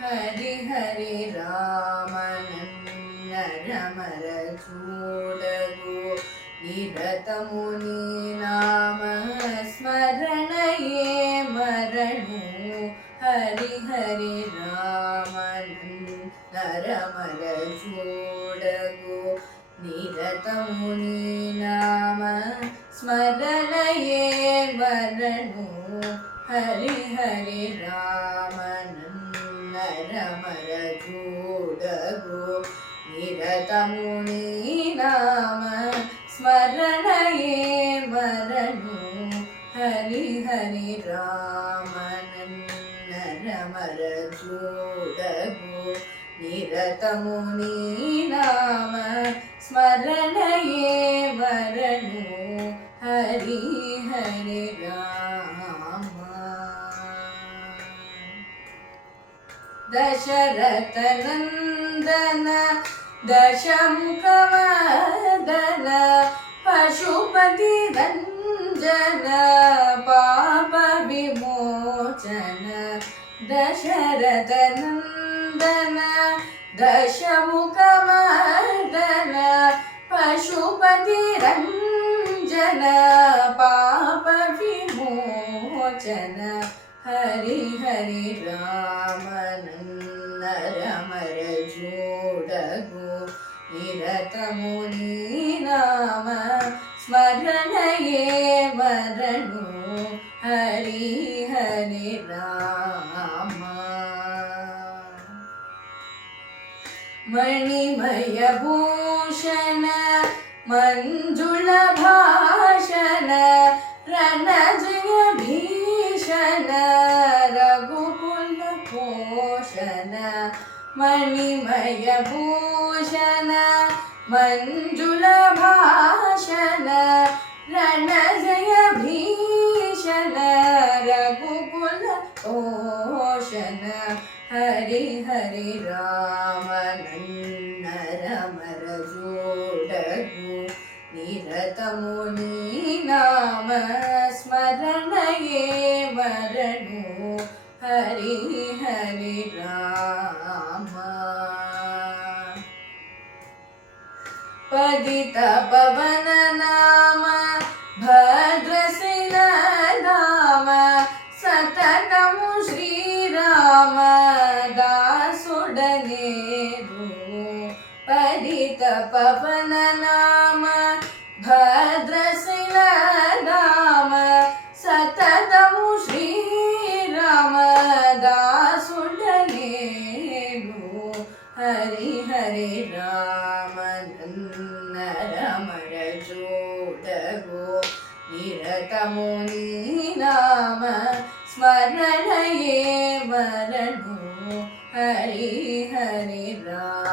హరి హరి రామనన్న రమర చూడగు నిరతము నీ నామ స్మరణయే మరణు హరి హరి రామనన్న రమర చూడగు నిరతము నీ నామ స్మరణయే మరణు హరి హరి రామనన్న రమర చూడగు నిరతము నీ నామ స్మరణయే మరణు హరి హరి రామనన్న రమర చూడగు నిరతము నీ నామ స్మరణయే మరణు హరి హరి రామ. దశరథ నందన దశముఖవర్ధన పశుపతి రంజన పాప విమోచన దశరథ నందన దశముఖవర్ధన పశుపతి రంజన పాప విమోచన హరి హరి రామనన్న రమర చూడగు నిరతము నీ నామ స్మరణయే మరణు హరి హరి రామ. మణిమయ భూషణ మంజుళ భాషణ రణజయ భీషణ రఘుకుల పోషణ మణిమయ భూషణ మంజుళ భాషణ రణజయ భీషణ రఘుకుల పోషణ హరి హరి రామనన్న రమర చూడగు నిరతము నీ నామ స్మరణయే మరణు హరి హరి రామ. పదిత పవన నామ భద్రశిల నామ సతతము శ్రీరామ దాసుడనేరు పదిత పవన నామ భద్రశిల నామ సతతము శ్రీరామ దాసుడనేరు హరి హరి రామనన్న రమర చూడగు నిరతము నీ నామ స్మరణయే మరణు హరి హరి రామ.